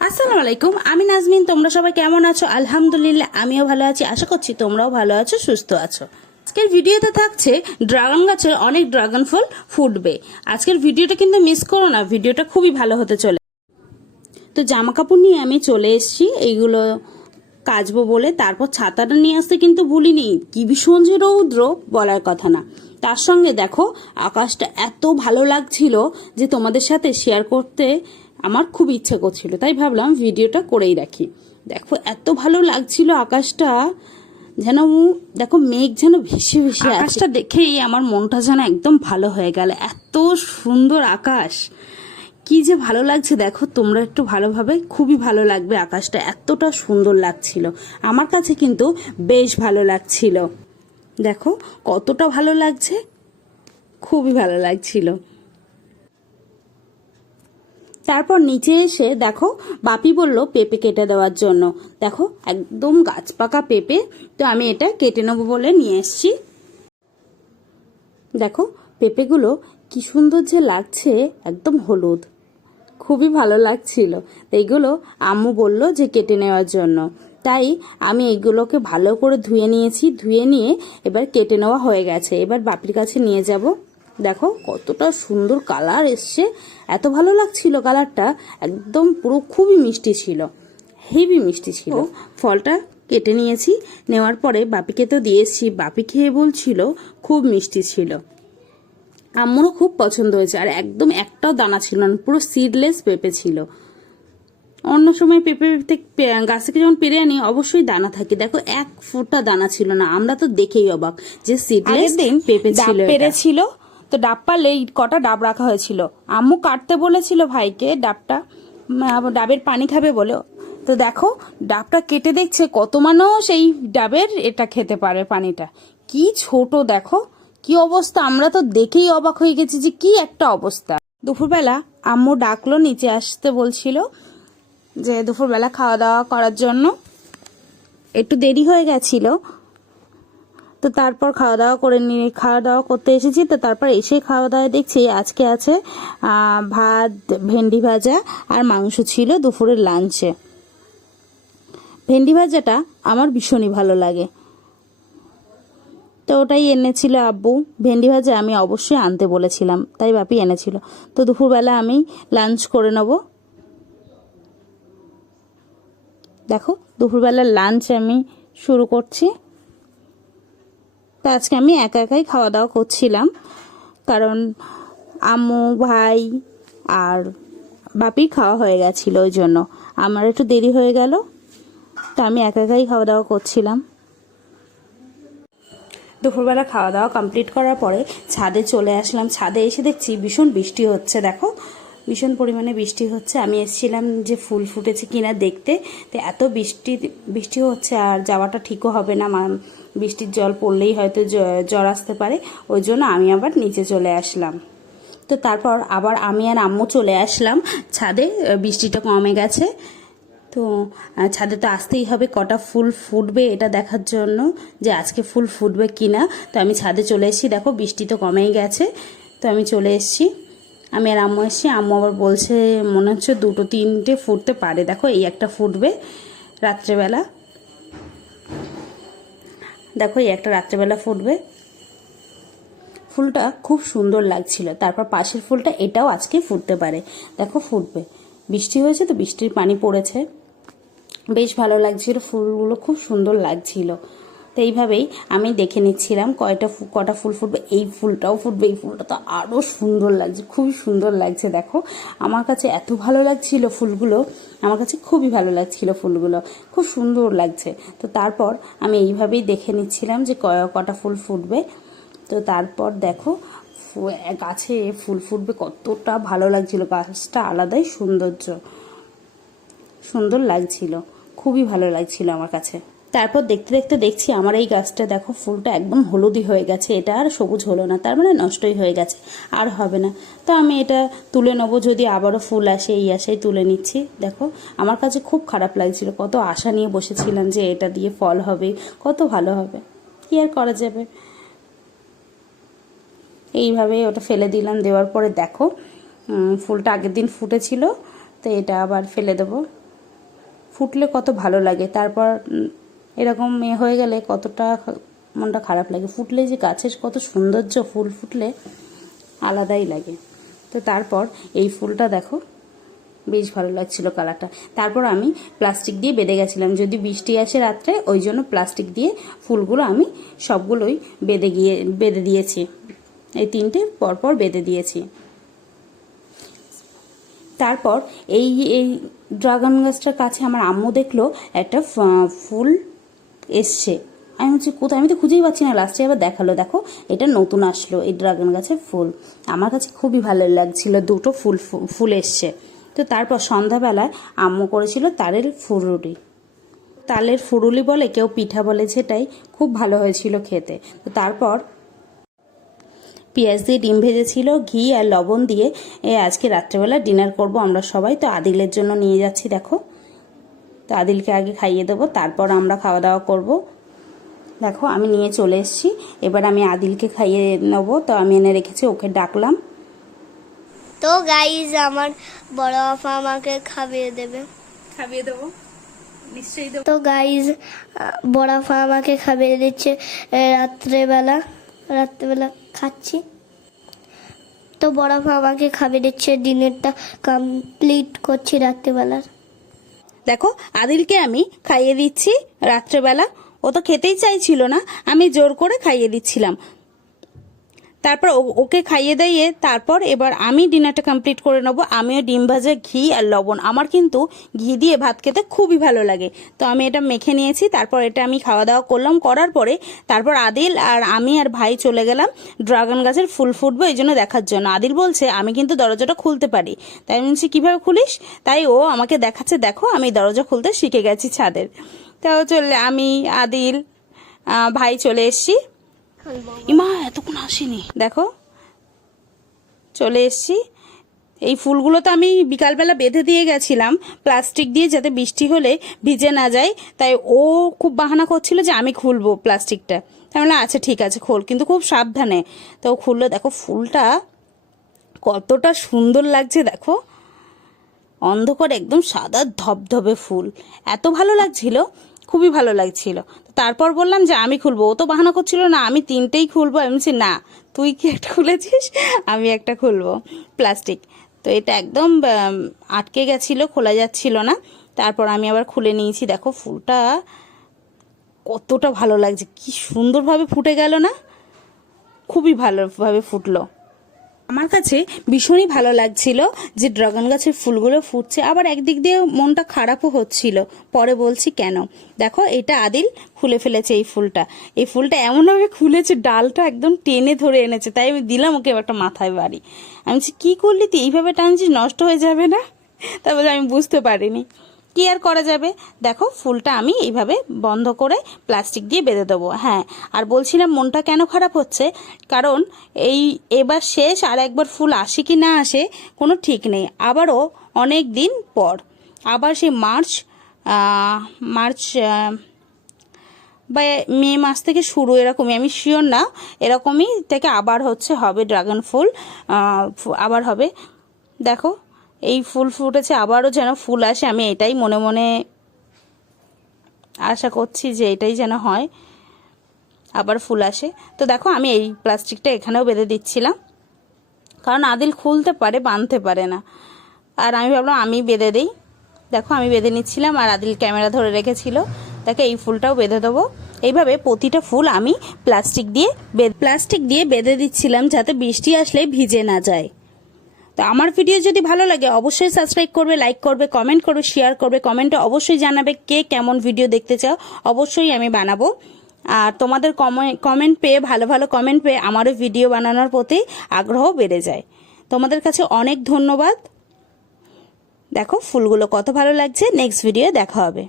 আসসালামু আলাইকুম, আমি নাজমিন। তোমরা সবাই কেমন আছো? আলহামদুলিল্লাহ, আমিও ভালো আছি। আশা করছি তোমরাও ভালো আছো, সুস্থ আছো। আজকের ভিডিওতে থাকছে ড্রাগন গাছের অনেক ড্রাগন ফল ফুটবে। আজকের ভিডিওটা কিন্তু মিস করো না, ভিডিওটা খুবই ভালো হতে চলে। তো জামা কাপড় নিয়ে আমি চলে এসেছি এইগুলো কাচবো বলে। তারপর ছাতাটা নিয়ে আসতে কিন্তু ভুলিনি। কি ভীষণ যে রৌদ্র, বলার কথা না। তার সঙ্গে দেখো আকাশটা এত ভালো লাগছিল যে তোমাদের সাথে শেয়ার করতে আমার খুব ইচ্ছে করছিল, তাই ভাবলাম ভিডিওটা করেই রাখি। দেখো এত ভালো লাগছিল আকাশটা, যেন দেখো মেঘ যেন ভেসে ভেসে আকাশটা দেখেই আমার মনটা যেন একদম ভালো হয়ে গেল। এত সুন্দর আকাশ, কি যে ভালো লাগছে। দেখো তোমরা একটু ভালোভাবে, খুবই ভালো লাগবে। আকাশটা এতটা সুন্দর লাগছিল, আমার কাছে কিন্তু বেশ ভালো লাগছিল। দেখো কতটা ভালো লাগছে, খুবই ভালো লাগছিল। তারপর নিচে এসে দেখো বাপি বলল পেঁপে কেটে দেওয়ার জন্য। দেখো একদম গাছ পাকা পেঁপে, তো আমি এটা কেটে নেবো বলে নিয়ে এসছি। দেখো পেঁপেগুলো কি সুন্দর যে লাগছে, একদম হলুদ, খুবই ভালো লাগছিল। এইগুলো আম্মু বলল যে কেটে নেওয়ার জন্য, তাই আমি এইগুলোকে ভালো করে ধুয়ে নিয়েছি। ধুয়ে নিয়ে এবার কেটে নেওয়া হয়ে গেছে। এবার বাপির কাছে নিয়ে যাব। দেখো কতটা সুন্দর কালার এসছে, এত ভালো লাগছিল কালারটা, একদম পুরো খুবই মিষ্টি ছিল, হেভি মিষ্টি ছিল। ফলটা কেটে নিয়েছি, নেওয়ার পরে বাপিকে তো দিয়েছি। বাপি খেয়ে বলছিল খুব মিষ্টি ছিল। আমারও খুব পছন্দ হয়েছে, আর একদম একটাও দানা ছিল না, পুরো সিডলেস পেঁপে ছিল। অন্য সময় পেঁপে গাছ থেকে যখন পেরে আনি অবশ্যই দানা থাকে, দেখো এক ফোঁটা দানা ছিল না। আমরা তো দেখেই অবাক যে সিডলেস পেঁপে ছিল। পেরেছিল তো ডাব পারলে কটা ডাব রাখা হয়েছিল, আম্মু কাটতে বলেছিল ভাইকে ডাবটা, ডাবের পানি খাবে বলে। তো দেখো ডাবটা কেটে দেখছে কত মানুষ এই ডাবের এটা খেতে পারে, পানিটা কি ছোট, দেখো কি অবস্থা। আমরা তো দেখেই অবাক হয়ে গেছি যে কি একটা অবস্থা। দুপুরবেলা আম্মু ডাকলো, নিচে আসতে বলছিল যে দুপুরবেলা খাওয়া দাওয়া করার জন্য। একটু দেরি হয়ে গেছিল, তো তারপর খাওয়া দাওয়া করতে এসেছি। তো তারপর এসে খাওয়া দাওয়া দেখছি আজকে আছে ভাত, ভেন্ডি ভাজা আর মাংস ছিল দুপুরের লাঞ্চে। ভেন্ডি ভাজাটা আমার ভীষণই ভালো লাগে, তো ওটাই এনেছিল আব্বু। ভেন্ডি ভাজা আমি অবশ্যই আনতে বলেছিলাম, তাই বাপি এনেছিল। তো দুপুরবেলা আমি লাঞ্চ করে নেব। দেখো দুপুরবেলা লাঞ্চ আমি শুরু করছি। তো আজকে আমি একা একাই খাওয়া দাওয়া করছিলাম, কারণ আম্মু, ভাই আর বাপি খাওয়া হয়ে গেছিল, ওই জন্য আমার একটু দেরি হয়ে গেল। তো আমি একা একাই খাওয়া দাওয়া করছিলাম। দুপুরবেলা খাওয়া দাওয়া কমপ্লিট করার পরে ছাদে চলে আসলাম। ছাদে এসে দেখছি ভীষণ বৃষ্টি হচ্ছে, দেখো ভীষণ পরিমাণে বৃষ্টি হচ্ছে। আমি এসেছিলাম যে ফুল ফুটেছে কিনা দেখতে, তো এত বৃষ্টি হচ্ছে আর যাওয়াটা ঠিকও হবে না, বৃষ্টির জল পড়লেই হয়তো জ্বর আসতে পারে, ওই জন্য আমি আবার নিচে চলে আসলাম। তো তারপর আবার আমি আর আম্মু চলে আসলাম ছাদে, বৃষ্টিটা কমে গেছে। তো ছাদে তো আসতেই হবে কটা ফুল ফুটবে এটা দেখার জন্য, যে আজকে ফুল ফুটবে কিনা। তো আমি ছাদে চলে এসেছি, দেখো বৃষ্টি তো কমেই গেছে। তো আমি চলে এসেছি, আমি আর আম্মু এসেছি। আম্মু আবার বলছে মনে হচ্ছে দুটো তিনটে ফুটতে পারে, দেখো এই একটা ফুটবে রাত্রেবেলা, দেখো এই একটা রাত্রেবেলা ফুটবে। ফুলটা খুব সুন্দর লাগছিল। তারপর পাশের ফুলটা, এটাও আজকে ফুটতে পারে, দেখো ফুটবে। বৃষ্টি হয়েছে তো বৃষ্টির পানি পড়েছে, বেশ ভালো লাগছিল, ফুলগুলো খুব সুন্দর লাগছিল। তো এইভাবেই আমি দেখে নিচ্ছিলাম কটা ফুল ফুটবে। এই ফুলটাও ফুটবে, এই ফুলটা তো আরও সুন্দর লাগছে, খুবই সুন্দর লাগছে। দেখো আমার কাছে এত ভালো লাগছিল ফুলগুলো, আমার কাছে খুবই ভালো লাগছিল ফুলগুলো, খুব সুন্দর লাগছে। তো তারপর আমি এইভাবেই দেখে নিচ্ছিলাম যে কটা ফুল ফুটবে। তো তারপর দেখো গাছে ফুল ফুটবে, কতটা ভালো লাগছিল, গাছটা আলাদাই সুন্দর লাগছিল, খুবই ভালো লাগছিল আমার কাছে। তারপর দেখতে দেখতে দেখছি আমার এই গাছটা দেখো ফুলটা একদম হলুদি হয়ে গেছে, এটা আর সবুজ হলো না, তার মানে নষ্টই হয়ে গেছে, আর হবে না। তো আমি এটা তুলে নেবো, যদি আবারও ফুল আসে এই আশায় তুলে নিচ্ছি। দেখো আমার কাছে খুব খারাপ লাগছিল, কত আশা নিয়ে বসেছিলাম যে এটা দিয়ে ফল হবে, কত ভালো হবে, কি আর করা যাবে। এইভাবে ওটা ফেলে দিলাম, দেওয়ার পরে দেখো ফুলটা আগের দিন ফুটেছিল, তো এটা আবার ফেলে দেবো। ফুটলে কত ভালো লাগে, তারপর এরকম হয়ে গেলে কতটা মনটা খারাপ লাগে। ফুটলে যে গাছের কত সৌন্দর্য, ফুল ফুটলে আলাদাই লাগে। তো তারপর এই ফুলটা দেখো বেশ ভালো লাগছিল কালারটা। তারপর আমি প্লাস্টিক দিয়ে বেঁধে গেছিলাম, যদি বৃষ্টি আসে রাত্রে, ওই জন্য প্লাস্টিক দিয়ে ফুলগুলো আমি সবগুলোই বেঁধে দিয়েছি। এই 3টে পরপর বেঁধে দিয়েছি। তারপর এই ড্রাগন গাছটার কাছে আমার আম্মু দেখলো একটা ফুল এসছে। আমি হচ্ছে কোথায়, আমি তো খুঁজেই পাচ্ছি না। লাস্টে আবার দেখালো, দেখো এটা নতুন আসলো এই ড্রাগন গাছের ফুল। আমার কাছে খুবই ভালো লাগছিল, 2টো ফুল এসছে। তো তারপর সন্ধ্যাবেলায় আম্মু করেছিল তালের ফুরুলি বলে, কেউ পিঠা বলে, যেটাই খুব ভালো হয়েছিল খেতে। তো তারপর পেঁয়াজ দিয়ে ডিম ভেজেছিল, ঘি আর লবণ দিয়ে। আজকে রাত্রেবেলা ডিনার করব আমরা সবাই। তো আদিলের জন্য নিয়ে যাচ্ছি দেখো। তো আদিলকে আগে খাইয়ে দেবো, তারপর আমরা খাওয়া দাওয়া করব। দেখো আমি নিয়ে চলে এসেছি, এবার আমি আদিলকে খাইয়ে নেবো। তো আমি এনে রেখেছি, ওকে ডাকলাম। তো গাইজ আমার বড় আপা আমাকে খাইয়ে দেবো নিশ্চয়ই দেবো। তো গাইজ বড় আপা আমাকে খাইয়ে দিচ্ছে রাত্রেবেলা খাচ্ছি। তো বড় আপা আমাকে খাইয়ে দিচ্ছে, ডিনারটা কমপ্লিট করছি রাত্রেবেলার। দেখো আদিলকে আমি খাইয়ে দিচ্ছি রাত্রেবেলা। ও তো খেতেই চাইছিল না, আমি জোর করে খাইয়ে দিচ্ছিলাম। তারপর ওকে খাইয়ে দিয়ে তারপর এবার আমি ডিনারটা কমপ্লিট করে নেবো। আমিও ডিম ভাজা, ঘি আর লবণ, আমার কিন্তু ঘি দিয়ে ভাত খেতে খুবই ভালো লাগে। তো আমি এটা মেখে নিয়েছি, তারপর এটা আমি খাওয়া দাওয়া করলাম। করার পরে তারপর আদিল আর আমি আর ভাই চলে গেলাম ড্রাগন গাছের ফুল ফুটবো এই জন্য দেখার জন্য। আদিল বলছে আমি কিন্তু দরজাটা খুলতে পারি। তাই আমি বলছি কীভাবে খুলিস? তাই ও আমাকে দেখাচ্ছে, দেখো আমি দরজা খুলতে শিখে গেছি ছাদের। তাও আমি আদিল ভাই চলে এসছি। ইমা এতক্ষণ আসেনি, দেখো চলে এসছি। এই ফুলগুলো তো আমি বিকালবেলা বেঁধে দিয়ে গেছিলাম প্লাস্টিক দিয়ে, যাতে বৃষ্টি হলে ভিজে না যায়। তাই ও খুব বাহানা করছিল যে আমি খুলবো প্লাস্টিকটা। তাই বললাম আচ্ছা ঠিক আছে খোল, কিন্তু খুব সাবধানে। তো ও খুললো, দেখো ফুলটা কতটা সুন্দর লাগছে। দেখো অন্ধকার একদম সাদা ধবধবে ফুল, এত ভালো লাগছিল, খুবই ভালো লাগছিল। তারপর বললাম যে আমি খুলবো। ও তো বাহানা করছিল না আমি 3টেই খুলবো। আমি বলছি না, তুই কি একটা খুলেছিস, আমি একটা খুলবো প্লাস্টিক। তো এটা একদম আটকে গেছিলো, খোলা যাচ্ছিল না। তারপর আমি আবার খুলে নিয়েছি। দেখো ফুলটা কতটা ভালো লাগছে, কি সুন্দরভাবে ফুটে গেল না, খুবই ভালোভাবে ফুটলো। আমার কাছে ভীষণই ভালো লাগছিল যে ড্রাগন গাছের ফুলগুলো ফুটছে। আবার একদিক দিয়ে মনটা খারাপও হচ্ছিল, পরে বলছি কেন। দেখো এটা আদিল খুলে ফেলেছে এই ফুলটা এমনভাবে খুলেছে, ডালটা একদম টেনে ধরে এনেছে। তাই আমি দিলাম ওকে একটা মাথায় বাড়ি। আমি বলছি কী করলি তুই, এইভাবে টানছিস, নষ্ট হয়ে যাবে না? তারপরে আমি বুঝতে পারিনি, কি আর করা যাবে। দেখো ফুলটা আমি এইভাবে বন্ধ করে প্লাস্টিক দিয়ে বেঁধে দেবো। হ্যাঁ, আর বলছিলাম মনটা কেন খারাপ হচ্ছে, কারণ এবার শেষ, আর একবার ফুল আসে কি না আসে কোনো ঠিক নেই। আবারও অনেক দিন পর আবার সেই মার্চ বা মে মাস থেকে শুরু, এরকমই, আমি শিওর না, এরকমই থেকে আবার হবে ড্রাগন ফুল আবার হবে। দেখো এই ফুল ফুটেছে, আবারও যেন ফুল আসে, আমি এটাই মনে মনে আশা করছি যে এটাই যেন হয়, আবার ফুল আসে। তো দেখো আমি এই প্লাস্টিকটা এখানেও বেঁধে দিচ্ছিলাম, কারণ আদিল খুলতে পারে, বাঁধতে পারে না। আর আমি ভাবলাম আমি বেঁধে দিই। দেখো আমি বেঁধে নিচ্ছিলাম, আর আদিল ক্যামেরা ধরে রেখেছিল। দেখো এই ফুলটাও বেঁধে দেবো। এইভাবে প্রতিটা ফুল আমি প্লাস্টিক দিয়ে বেঁধে দিচ্ছিলাম, যাতে বৃষ্টি আসলে ভিজে না যায়। তো আমার ভিডিও যদি ভালো লাগে অবশ্যই সাবস্ক্রাইব করবে, লাইক করবে, কমেন্ট করবে, শেয়ার করবে। কমেন্টে অবশ্যই জানাবে কে কেমন ভিডিও দেখতে চাও, অবশ্যই আমি বানাবো। আর তোমাদের কমেন্ট পেয়ে, ভালো ভালো কমেন্ট পেয়ে আমারও ভিডিও বানানোর প্রতি আগ্রহ বেড়ে যায়। তোমাদের কাছে অনেক ধন্যবাদ। দেখো ফুলগুলো কত ভালো লাগছে। নেক্সট ভিডিও দেখা হবে।